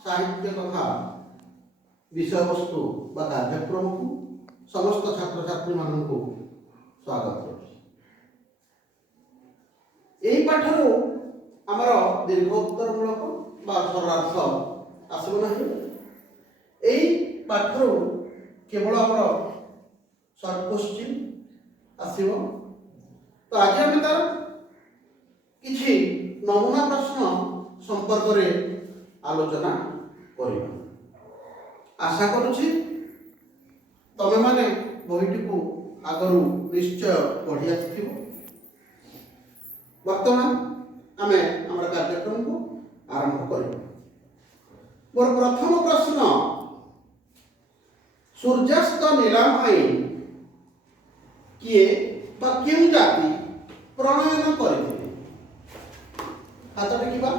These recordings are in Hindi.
साहित्य तथा विषय वस्तु बा कार्यक्रम को समस्त छात्र छात्री मान को स्वागत करुछि। एही पाठर आमर दीर्घोत्तर मूलक बा सरलार्थ आसब नहीं। एही पाठर केवल आमर शॉर्ट क्वेश्चन आसीबो। तो आज आम तार किछि नमूना प्रश्न संपर्क रे आलोचना करिबा। आशा करुछि तमे माने बहिटी को आगरू निश्चय पढ़ी आथिबो। वर्तमान आमे हमर कार्यक्रम को आरंभ करिबा। मोर प्रथम प्रश्न, सूर्यास्त नीलामय किए बा केउ जाति प्रणयन करिथिले? हाथ टेकिबा।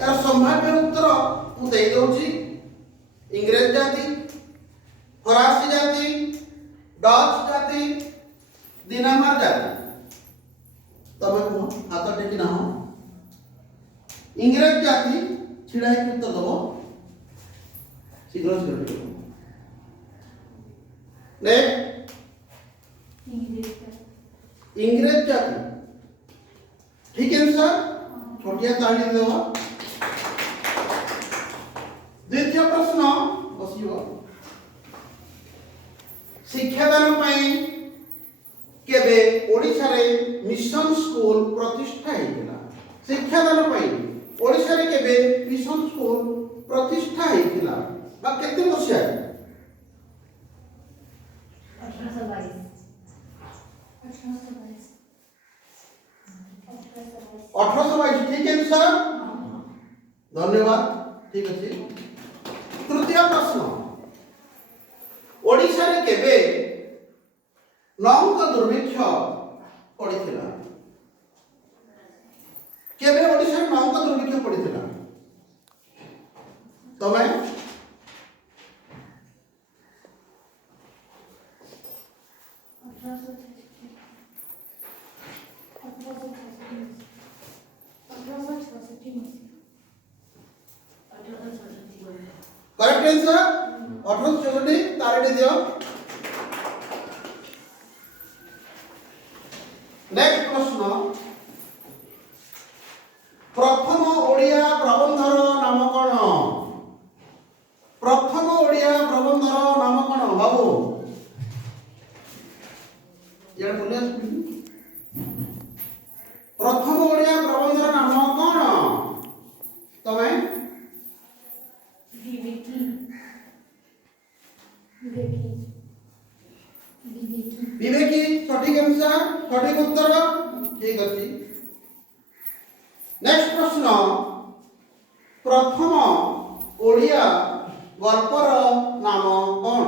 यार संभाव्य उत्तर मु दे दउची। इंग्रेज जाति, फरासी जाति, डच जाति, दिनामार जाति। तमे को हाथ टेकी ना हो। इंग्रेज जाति छिड़ाई के उत्तर दबो। शीघ्र शीघ्र ने इंग्रेज जाति ठीक है सर। छोटिया ताली देवा। द्वितीय प्रश्न बसियो, शिक्षादान पई केबे ओडिसा रे मिशन स्कूल प्रतिष्ठा हेतिला? शिक्षादान पई ओडिसा रे केबे मिशन स्कूल प्रतिष्ठा हेतिला बा केते मसिया? 1822 ठीक है सर। धन्यवाद। ठीक अछि। तृतीय प्रश्न, ओडिसा रे केबे नौक दुर्भिक्ष पड़िथिला? केबे ओडिसा रे नौक दुर्भिक्ष पड़िथिला? तमे 1866 करेक्ट आंसर 1866 तारेटी दियो। नेक्स्ट प्रश्न, प्रथम ओडिया प्रबंधर नाम कोन? प्रथम ओडिया प्रबंधर नाम कोन बाबू? यार बोले प्रथम ओडिया प्रबंधर नाम कोन? तमे विवेकी सठिक आंसर, सठिक उत्तर। ठीक अछि। नेक्स्ट प्रश्न, प्रथम ओडिया गल्पर नाम कोन?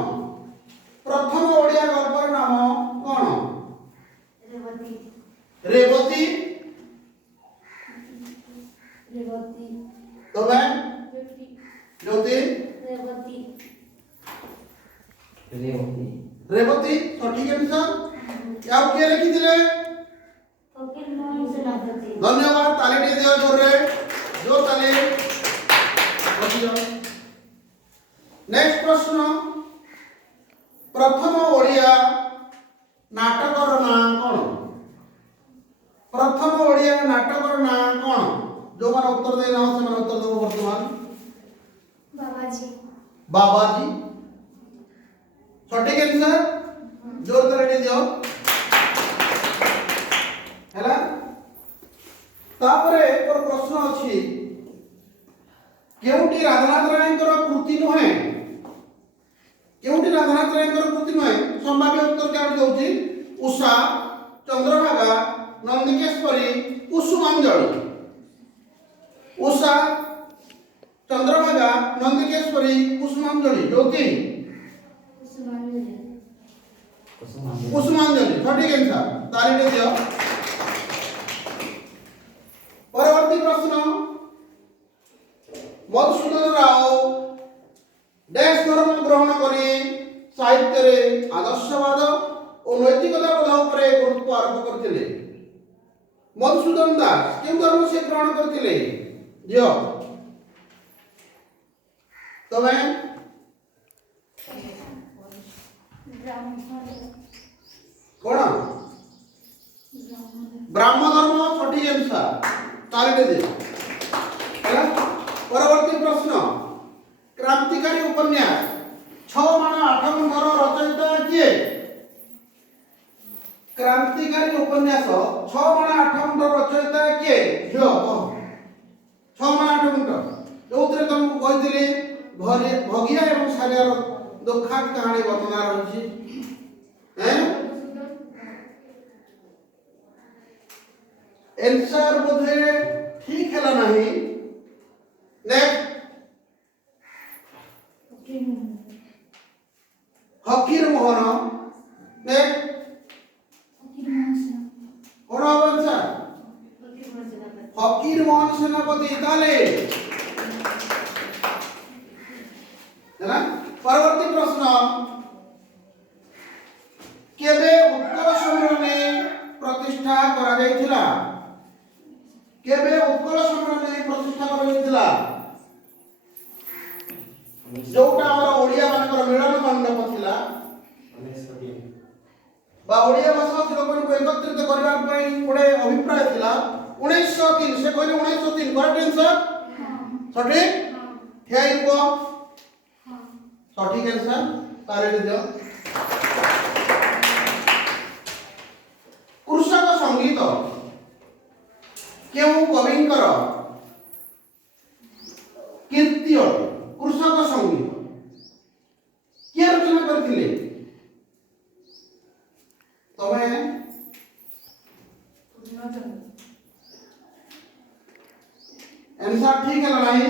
प्रथम ओडिया गल्पर नाम कोन? रेवती। रेवती। रेवती। तमे ज्योति। रेवती। रेवती। रेवती सठिक आंसर। क्या किए लिखि दिले? फकीर मोहन सेनापति। धन्यवाद। ताली दियो जोर रे। जो ताली बसियो। नेक्स्ट प्रश्न, प्रथम ओडिया नाटकर नाम कोन? प्रथम ओडिया नाटकर नाम कोन? जो माने उत्तर दे ना से माने उत्तर देबो वर्तमान। बाबाजी। बाबाजी सठिक आंसर। जोर ताली दियो। हैला तापरे पर प्रश्न अछि, केउटी राधानाथ रायकर कृति नहे? केउटी राधानाथ रायकर कृति नहे? संभाव्य उत्तर क्या दउची? उषा, चंद्रभागा, नंदिकेश्वरी, कुसुमांजलि। उषा, चंद्रभागा, नंदिकेश्वरी, कुसुमांजलि। ज्योति कुसुमांजलि सठिक आंसर। तारीख दियो। परवर्ती प्रश्न, मधुसूदन राव देश धर्म ग्रहण करी साहित्य रे आदर्शवाद और नैतिकता बोध उपरे गुरुत्व आरोप करथिले। मधुसूदन दास केउ धर्म से ग्रहण करथिले जियो तमे कोण ब्राह्म धर्म सठिक आंसर तारिटे दे ହେଲା परवर्ती प्रश्न क्रांतिकारी उपन्यास 6 माण 8 गुंठर रचयिता किए क्रांतिकारी उपन्यास 6 माण 8 गुंठर रचयिता किए जो 6 माण 8 गुंठ जोतरे तुमको कहिथिले भगिया एवं सारियार दुखात कहानी वर्णना रहिछि हैं आंसर बोधे ठीक है नहीं नेक्स्ट फकीर मोहन नेक्स्ट कौन आंसर फकीर मोहन सेनापति ताले है परवर्ती प्रश्न केबे उत्कल सम्मेलन प्रतिष्ठा करा जायतिला केबे उत्कल सम्मेलन प्रतिष्ठा करा जायतिला जोटा हमर ओडिया मानकर मिलन मंडप थिला बा ओडिया भाषा लोकन को एकत्रित करबा पई गोटे अभिप्राय थिला 1903 से कहले 1903 करेक्ट आंसर सठिक क्या इनको सठिक आंसर तारे दियो कृषक संगीत केउ कविंकर कीर्ति कृषक संगीत किए रचना करथिले तमे आंसर ठीक है नहीं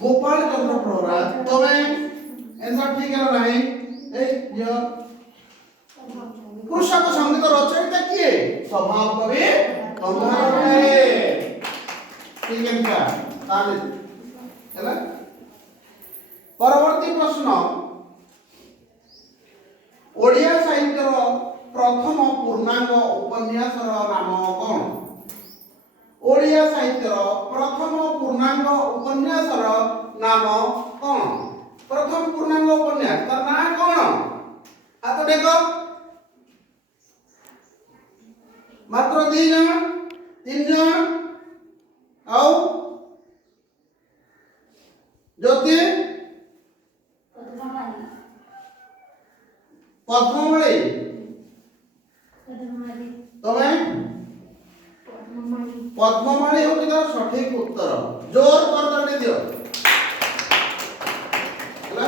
गोपाल चंद्र प्रहरा तमे आंसर ठीक है नहीं ए यो कृषक संगीत रचयिता किए स्वभाव कवि गंगाधर मेहर ठीक है क्या ताले हैला परवर्ती प्रश्न ओडिया साहित्यर प्रथम पूर्णांग उपन्यासर नाम कौन ओडिया साहित्यर प्रथम पूर्णांग उपन्यासर नाम कौन प्रथम पूर्णांग उपन्यास तार नाम कौन हाथ देखो मात्र 2 जन 3 जन आओ ज्योति पद्ममणि तमे पद्ममणि होती तार सठिक उत्तर जोर कर दे दियो हैला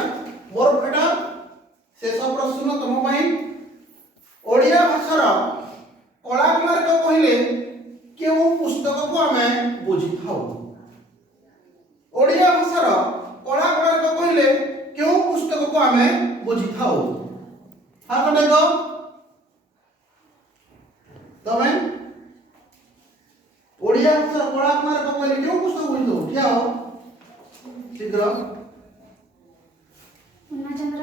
मोर एटा शेष प्रश्न तुम पई ओडिया भाषार कलाकार को कहले केउ पुस्तक को हमें बुझी थाउ ओडिया भाषार कलाकार को कहले केउ पुस्तक को हमें बुझी थाउ हाथ देखो तमे ओडिया भाषार कलाकार को कहले केउ पुस्तक बुझी दो क्या हो शीघ्र पूर्णचंद्र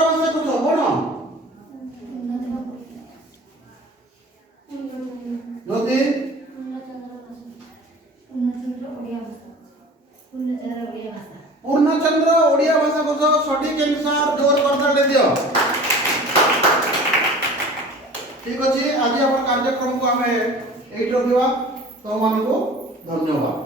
भाषा कुछ कोन ज्योति पूर्णचंद्र ओडिया भाषा को सठिक आंसर जोर कर दे दियो ठीक अछि आज अपन कार्यक्रम को हमें एई रखिबा तो मन को धन्यवाद।